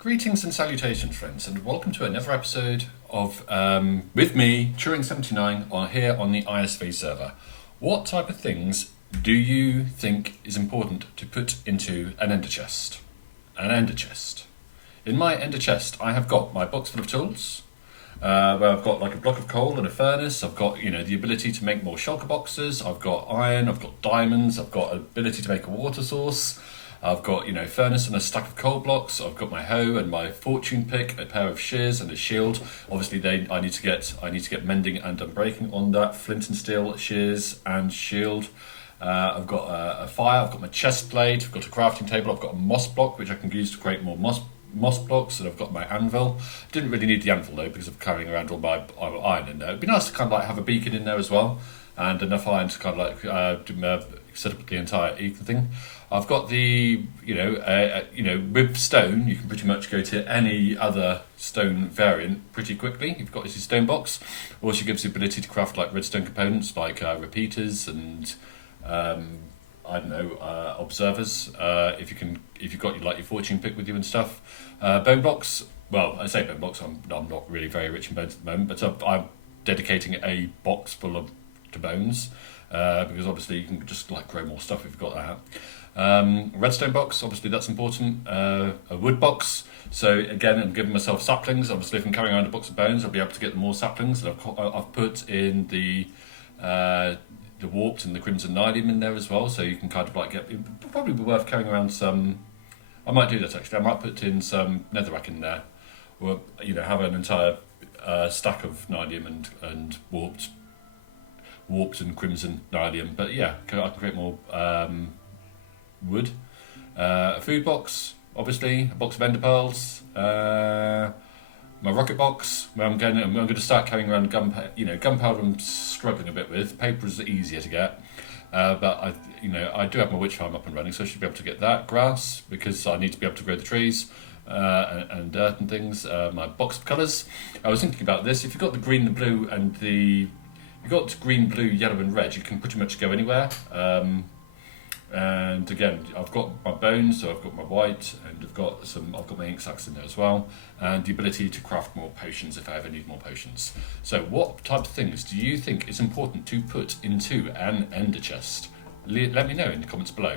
Greetings and salutations, friends, and welcome to another episode of with me, Turing79, here on the ISV server. What type of things do you think is important to put into an ender chest? An ender chest. In my ender chest, I have got my box full of tools, where I've got like a block of coal and a furnace. I've got the ability to make more shulker boxes. I've got iron. I've got diamonds. I've got ability to make a water source. I've got furnace and a stack of coal blocks. I've got my hoe and my fortune pick, a pair of shears and a shield. Obviously, I need to get mending and unbreaking on that. Flint and steel, shears and shield. I've got a fire. I've got my chest plate. I've got a crafting table. I've got a moss block which I can use to create more moss blocks, and I've got my anvil. Didn't really need the anvil though because of carrying around all my iron in there. It'd be nice to kind of like have a beacon in there as well, and enough iron to kind of like set up the entire Ethan thing. I've got the with stone you can pretty much go to any other stone variant pretty quickly. You've got this stone box, also gives the ability to craft like redstone components like repeaters and observers. If you've got your fortune pick with you and stuff. Bone blocks. Well, I say bone blocks. I'm not really very rich in bones at the moment, but I'm dedicating a box full of to bones because obviously you can just like grow more stuff if you've got that. Redstone box, obviously that's important. A wood box. So again, I'm giving myself saplings. Obviously, if I'm carrying around a box of bones, I'll be able to get more saplings. And I've put in the warped and the crimson nylium in there as well, so you can kind of like it'd probably be worth carrying around some. I might do that actually. I might put in some netherrack in there, or have an entire stack of nylium and warped and crimson nylium. But yeah, I can create more wood. A food box, obviously, a box of ender pearls. My rocket box, where I'm going to start carrying around gunpowder. I'm struggling a bit with. Paper is easier to get, but I do have my witch farm up and running, so I should be able to get that. Grass, because I need to be able to grow the trees, and dirt and things. My box of colours. I was thinking about this. If you've got the green, the blue, and you've got green, blue, yellow, and red, you can pretty much go anywhere. And again, I've got my bones, so I've got my white, and I've got my ink sacs in there as well, and the ability to craft more potions if I ever need more potions. So, what type of things do you think is important to put into an ender chest? Let me know in the comments below.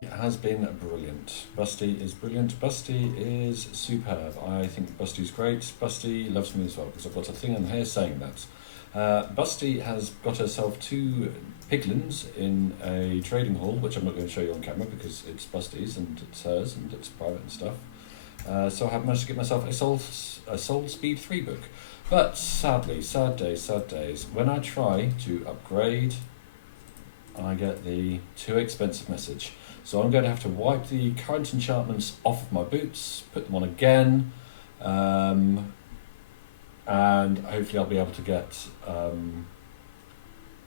It has been brilliant. Busty is brilliant. Busty is superb. I think Busty's great. Busty loves me as well because I've got a thing on here saying that. Busty has got herself 2 piglins in a trading hall, which I'm not going to show you on camera because it's Busty's and it's hers and it's private and stuff. So I have managed to get myself a Soul Speed 3 book. But sadly, sad days, when I try to upgrade, I get the too expensive message. So I'm going to have to wipe the current enchantments off of my boots, put them on again, and hopefully I'll be able to get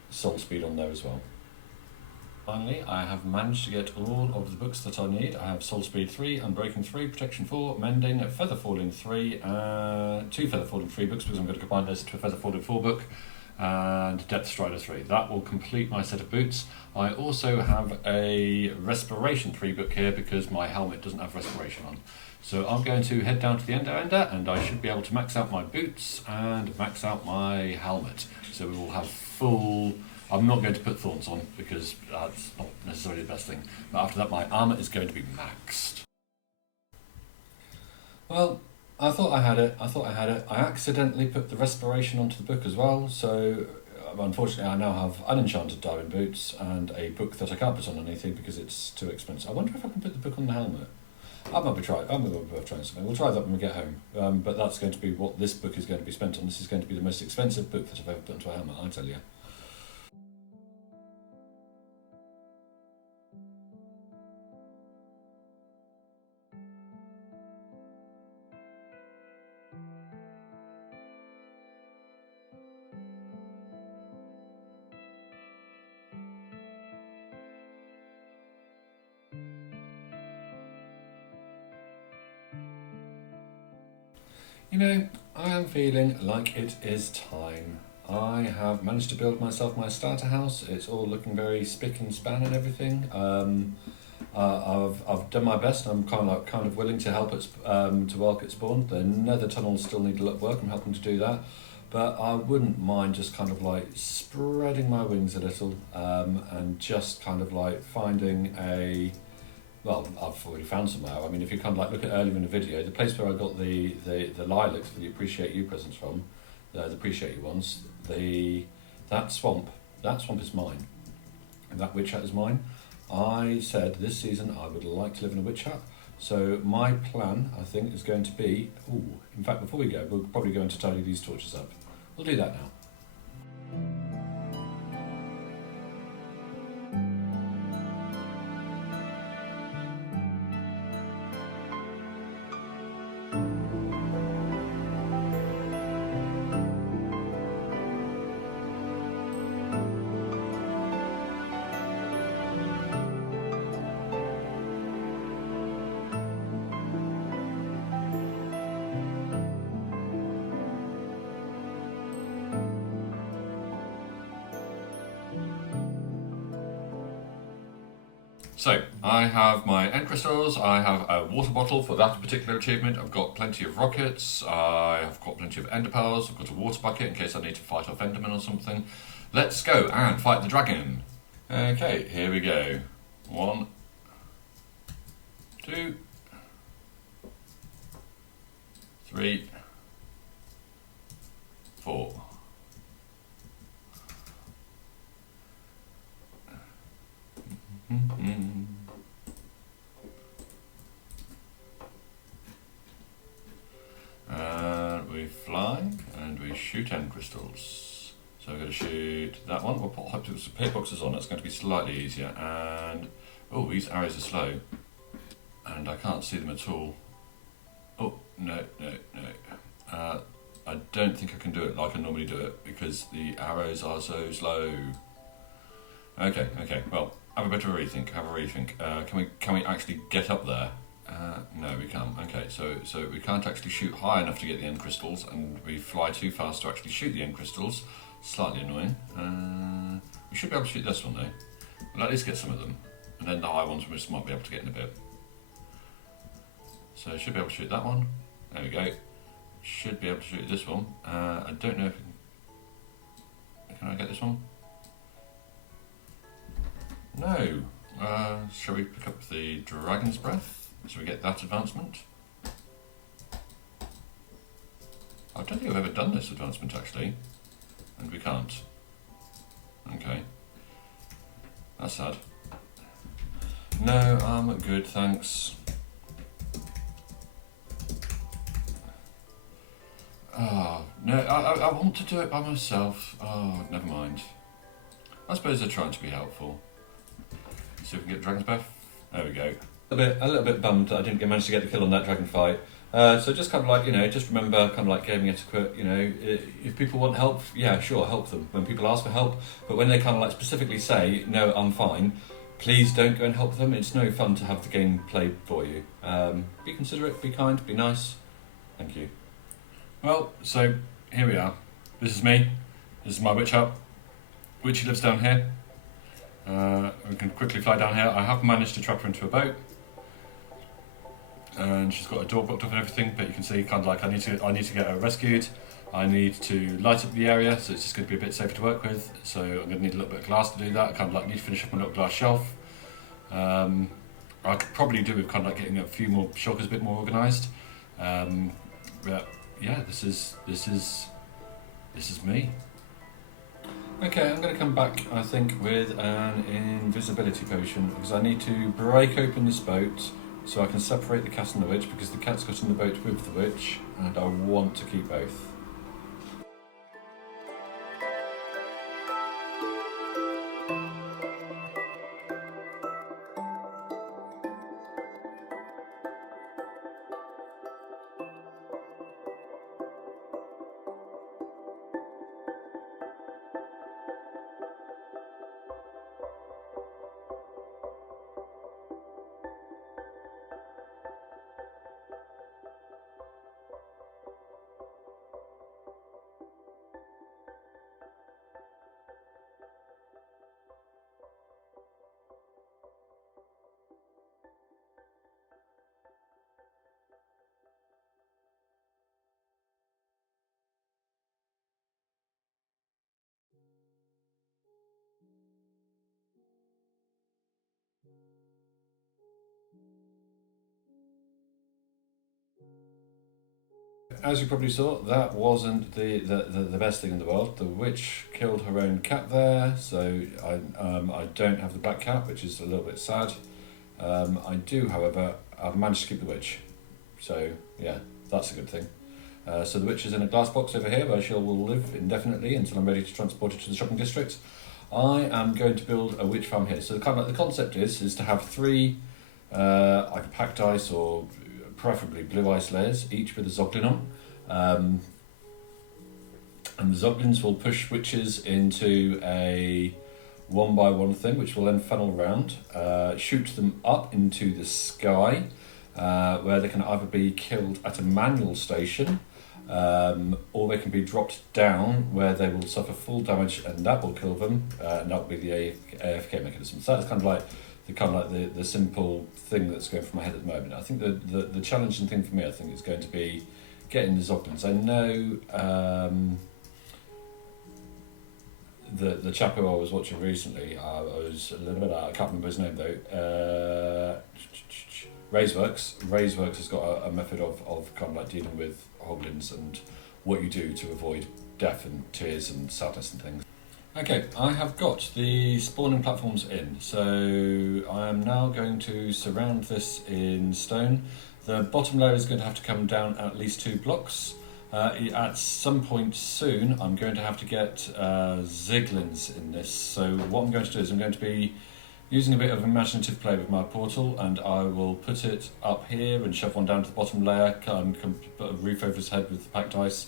Soul Speed on there as well. Finally, I have managed to get all of the books that I need. I have Soul Speed 3, Unbreaking 3, Protection 4, Mending, Feather Falling 3, 2 Feather Falling 3 books because I'm going to combine those to a Feather Falling 4 book, and Depth Strider 3. That will complete my set of boots. I also have a Respiration 3 book here because my helmet doesn't have respiration on. So I'm going to head down to the ender and I should be able to max out my boots and max out my helmet. So we will have full... I'm not going to put thorns on because that's not necessarily the best thing. But after that my armour is going to be maxed. Well, I thought I had it. I accidentally put the respiration onto the book as well, so unfortunately, I now have unenchanted diving boots and a book that I can't put on anything because it's too expensive. I wonder if I can put the book on the helmet. I might be trying something. We'll try that when we get home. But that's going to be what this book is going to be spent on. This is going to be the most expensive book that I've ever put into a helmet, I tell you. You know, I am feeling like it is time. I have managed to build myself my starter house. It's all looking very spick and span and everything. I've done my best. I'm kind of willing to help it to work at spawn. The nether tunnels still need a lot of work. I'm helping to do that, but I wouldn't mind just kind of like spreading my wings a little and just kind of like finding a. Well, I've already found somewhere. I mean, if you kind of like look at earlier in the video, the place where I got the lilacs for the Appreciate You presents from, the Appreciate You ones, that swamp is mine, and that witch hut is mine. I said this season I would like to live in a witch hut, so my plan I think is going to be. In fact, before we go, we're probably going to tidy these torches up. We'll do that now. So, I have my end crystals, I have a water bottle for that particular achievement, I've got plenty of rockets, I have got plenty of ender pearls, I've got a water bucket in case I need to fight off endermen or something. Let's go and fight the dragon. Okay, here we go. 1, 2, 3, 4. And we fly and we shoot end crystals. So we're going to shoot that one. We'll put some hitboxes on. It's going to be slightly easier. And oh, these arrows are slow, and I can't see them at all. Oh no. I don't think I can do it like I normally do it because the arrows are so slow. Okay. Well, have a bit of a rethink. Can we actually get up there? No, we can't. Okay, so we can't actually shoot high enough to get the end crystals, and we fly too fast to actually shoot the end crystals. Slightly annoying. We should be able to shoot this one though. We'll at least get some of them, and then the high ones we just might be able to get in a bit. So I should be able to shoot that one. There we go. Should be able to shoot this one. I don't know if can I get this one? No. Shall we pick up the Dragon's Breath so we get that advancement? I don't think I've ever done this advancement actually, and we can't. Okay. That's sad. No, I'm good, thanks. Oh, no, I want to do it by myself. Oh, never mind. I suppose they're trying to be helpful. See if we can get Dragon's Breath. There we go. A little bit bummed that I didn't manage to get the kill on that dragon fight. So just kind of like, just remember kind of like gaming etiquette, if people want help, yeah, sure, help them. When people ask for help, but when they kind of like specifically say, no, I'm fine, please don't go and help them. It's no fun to have the game played for you. Be considerate, be kind, be nice. Thank you. Well, so here we are. This is me. This is my witch hut. Witchy lives down here. We can quickly fly down here. I have managed to trap her into a boat, and she's got a door blocked off and everything. But you can see, kind of like, I need to get her rescued. I need to light up the area, so it's just going to be a bit safer to work with. So I'm going to need a little bit of glass to do that. I kind of like need to finish up my little glass shelf. I could probably do with kind of like getting a few more shulkers a bit more organised. But yeah, this is me. Okay, I'm going to come back, I think, with an invisibility potion because I need to break open this boat so I can separate the cat and the witch because the cat's got in the boat with the witch and I want to keep both. As you probably saw, that wasn't the best thing in the world. The witch killed her own cat there, so I don't have the black cat, which is a little bit sad. I do, however, I've managed to keep the witch. So, yeah, that's a good thing. So the witch is in a glass box over here where she will live indefinitely until I'm ready to transport it to the shopping district. I am going to build a witch farm here. So the concept is to have three either packed ice or preferably blue ice layers, each with a zoglin on. And the zoglins will push witches into a one by one thing, which will then funnel around, shoot them up into the sky, where they can either be killed at a manual station, or they can be dropped down where they will suffer full damage, and that will kill them, and that will be the AFK mechanism. So that's kind of like the simple thing that's going through my head at the moment. I think the challenging thing for me, I think, is going to be getting the zoglins. I know the chap who I was watching recently, I was a little bit out, I can't remember his name though. Razeworks has got a method of kind of like dealing with hoglins and what you do to avoid death and tears and sadness and things. Okay, I have got the spawning platforms in, so I am now going to surround this in stone. The bottom layer is going to have to come down at least 2 blocks. At some point soon, I'm going to have to get ziglins in this. So what I'm going to do is I'm going to be using a bit of imaginative play with my portal, and I will put it up here and shove one down to the bottom layer, put a roof over his head with the packed ice,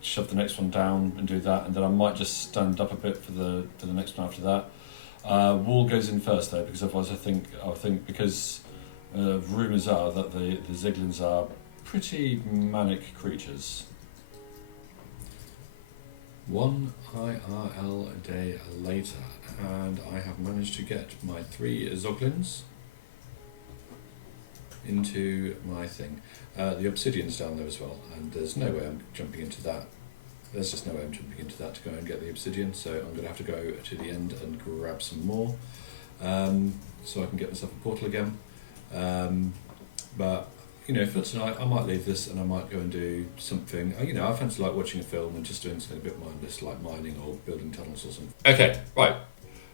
shove the next one down and do that, and then I might just stand up a bit for the next one after that. Wall goes in first though, because otherwise I think because rumours are that the ziglins are pretty manic creatures. One IRL day later, and I have managed to get my 3 zoglins into my thing. The obsidian's down there as well, and there's no way I'm jumping into that. There's just no way I'm jumping into that to go and get the obsidian, so I'm going to have to go to the end and grab some more, so I can get myself a portal again. But you know, for tonight, I might leave this and I might go and do something. You know, I fancy like watching a film and just doing something a bit mindless, like mining or building tunnels or something. Okay, right.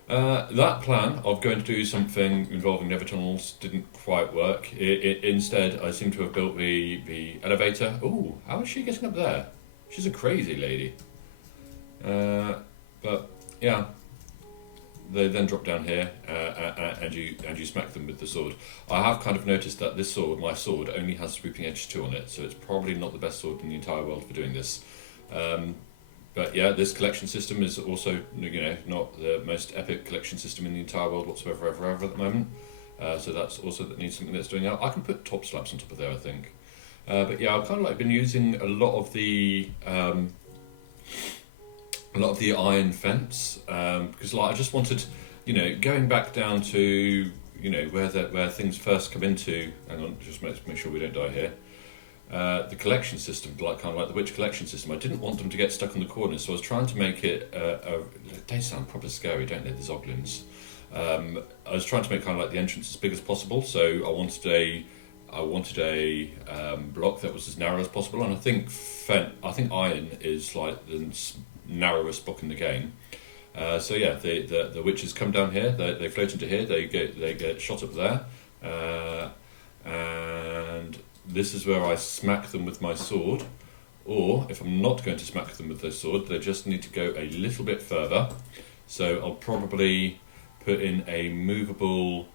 That plan of going to do something involving nether tunnels didn't quite work. Instead, I seem to have built the elevator. Ooh, how is she getting up there? She's a crazy lady. But yeah, they then drop down here, and you smack them with the sword. I have kind of noticed that this sword, my sword, only has Swooping Edge 2 on it, so it's probably not the best sword in the entire world for doing this. But yeah, this collection system is also, you know, not the most epic collection system in the entire world whatsoever, ever at the moment. So that's also that needs something that's doing out. I can put top slabs on top of there, I think. But yeah, I've kind of like been using a lot of the iron fence, because like I just wanted, you know, going back down to, you know, where things first come into. Hang on, just make sure we don't die here. The collection system, like kind of like the witch collection system, I didn't want them to get stuck in the corners, so I was trying to make it. They sound proper scary, don't they? The zoglins. I was trying to make kind of like the entrance as big as possible, so I wanted a block that was as narrow as possible, and I think iron is like the narrowest block in the game. So yeah, the witches come down here. They float into here. They get shot up there, and this is where I smack them with my sword. Or if I'm not going to smack them with the sword, they just need to go a little bit further. So I'll probably put in a movable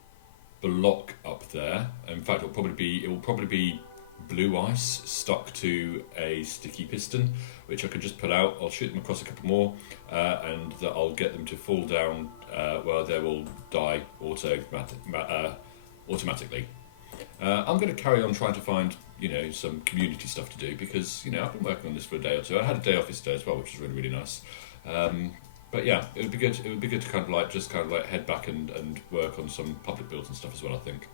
block up there. In fact, it will probably be blue ice stuck to a sticky piston, which I could just put out. I'll shoot them across a couple more, and I'll get them to fall down where they will die automatically. I'm going to carry on trying to find some community stuff to do, because I've been working on this for a day or two. I had a day off yesterday as well, which was really, really nice. But yeah, it would be good to kind of like head back and work on some public builds and stuff as well, I think.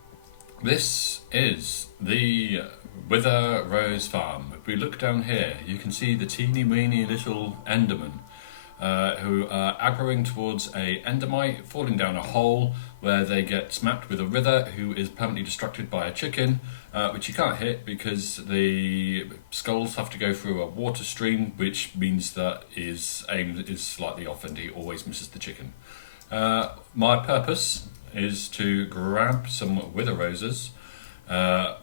This is the Wither Rose Farm. If we look down here, you can see the teeny weeny little endermen who are aggroing towards a endermite, falling down a hole where they get smacked with a wither who is permanently destructed by a chicken, which you can't hit because the skulls have to go through a water stream, which means that his aim is slightly off and he always misses the chicken. My purpose is to grab some wither roses,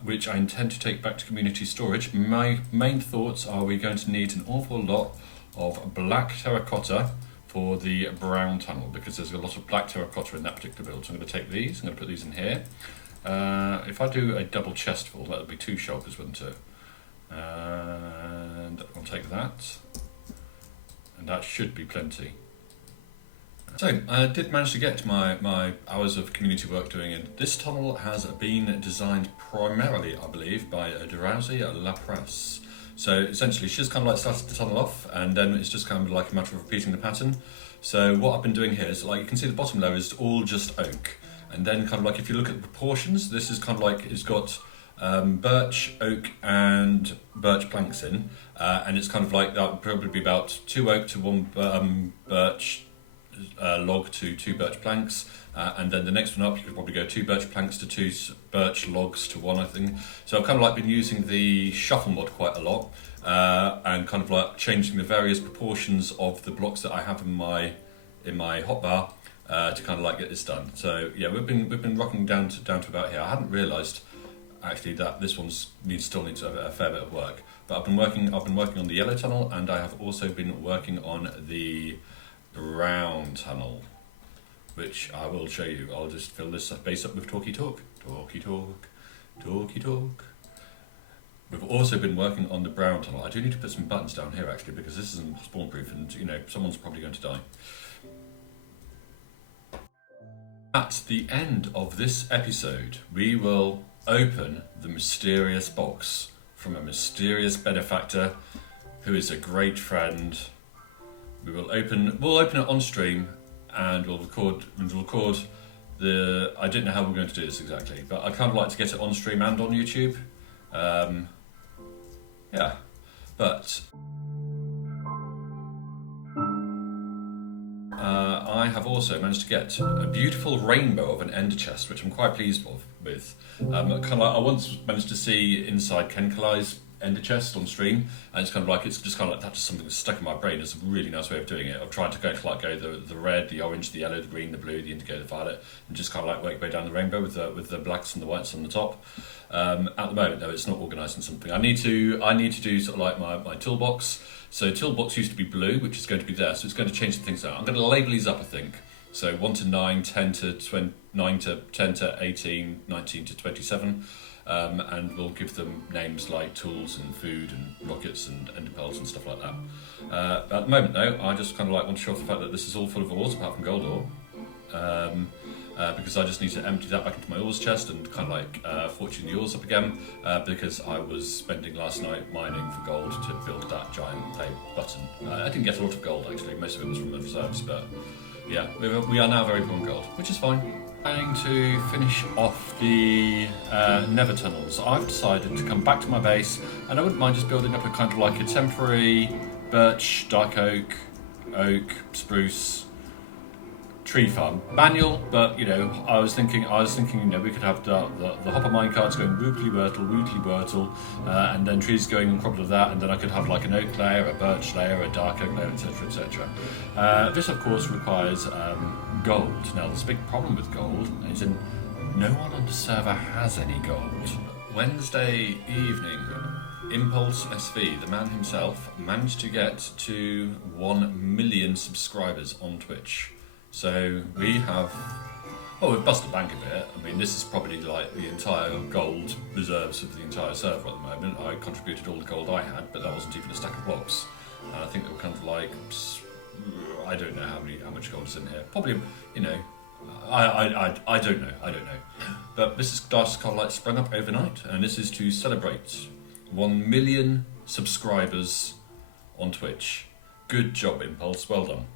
which I intend to take back to community storage. My main thoughts are we're going to need an awful lot of black terracotta for the brown tunnel, because there's a lot of black terracotta in that particular build. So I'm going to take these, I'm going to put these in here. If I do a double chest full, that would be 2 shulkers, wouldn't it? And I'll take that, and that should be plenty. So I did manage to get my hours of community work doing in. This tunnel has been designed primarily, I believe, by Drowsy Lapras. So essentially she's kind of like started the tunnel off, and then it's just kind of like a matter of repeating the pattern. So what I've been doing here is, like, you can see the bottom layer is all just oak, and then kind of like if you look at the proportions, this is kind of like it's got birch, oak and birch planks in, and it's kind of like that would probably be about 2 oak to 1 birch log to 2 birch planks, and then the next one up you could probably go 2 birch planks to 2 birch logs to 1, I think. So I've kind of like been using the shuffle mod quite a lot, and kind of like changing the various proportions of the blocks that I have in my hotbar to kind of like get this done. So yeah, we've been rocking down to about here. I hadn't realised actually that this one still needs a fair bit of work, but I've been working on the yellow tunnel, and I have also been working on the brown tunnel, which I will show you. I'll just fill this base up with talky talk. We've also been working on the brown tunnel. I do need to put some buttons down here actually, because this isn't spawn proof, and someone's probably going to die. At the end of this episode, we will open the mysterious box from a mysterious benefactor who is a great friend. We'll open it on stream, and we'll record the. I don't know how we're going to do this exactly, but I kind of like to get it on stream and on YouTube. Yeah, but I have also managed to get a beautiful rainbow of an ender chest, which I'm quite pleased with. Kind of like I once managed to see inside Kenkalai's ender chest on stream, and it's just that's just something that's stuck in my brain. It's a really nice way of doing it. I've tried to go the red, the orange, the yellow, the green, the blue, the indigo, the violet, and just kind of like work your way down the rainbow with the blacks and the whites on the top. At the moment though, it's not organised in something. I need to do sort of like my toolbox. So toolbox used to be blue, which is going to be there, so it's going to change the things out. I'm going to label these up, I think. So 1 to 9, 10 to 20, 9 to 10 to 18, 19 to 27. And we'll give them names like tools and food and rockets and ender pearls and stuff like that. At the moment though, I just kind of like want to show off the fact that this is all full of ores apart from gold ore, because I just need to empty that back into my ores chest and kind of like fortune the ores up again, because I was spending last night mining for gold to build that giant play button. I didn't get a lot of gold actually, most of it was from the reserves, but yeah, we are now very poor on gold, which is fine. Trying to finish off the nether tunnels, I've decided to come back to my base, and I wouldn't mind just building up a kind of like a temporary birch, dark oak, spruce, tree farm manual, but I was thinking, we could have the hopper minecarts going wootly wurtle, and then trees going and crop of that, and then I could have like an oak layer, a birch layer, a dark oak layer, etc., etc. This, of course, requires gold. Now, there's a big problem with gold, is in no one on the server has any gold. Wednesday evening, Impulse SV, the man himself, managed to get to 1 million subscribers on Twitch. So we have, we've busted the bank a bit. I mean, this is probably like the entire gold reserves of the entire server at the moment. I contributed all the gold I had, but that wasn't even a stack of blocks. And I think they were kind of like, I don't know how much gold is in here. Probably, I don't know. But this is Darkest Cardlight sprung up overnight, and this is to celebrate 1 million subscribers on Twitch. Good job, Impulse. Well done.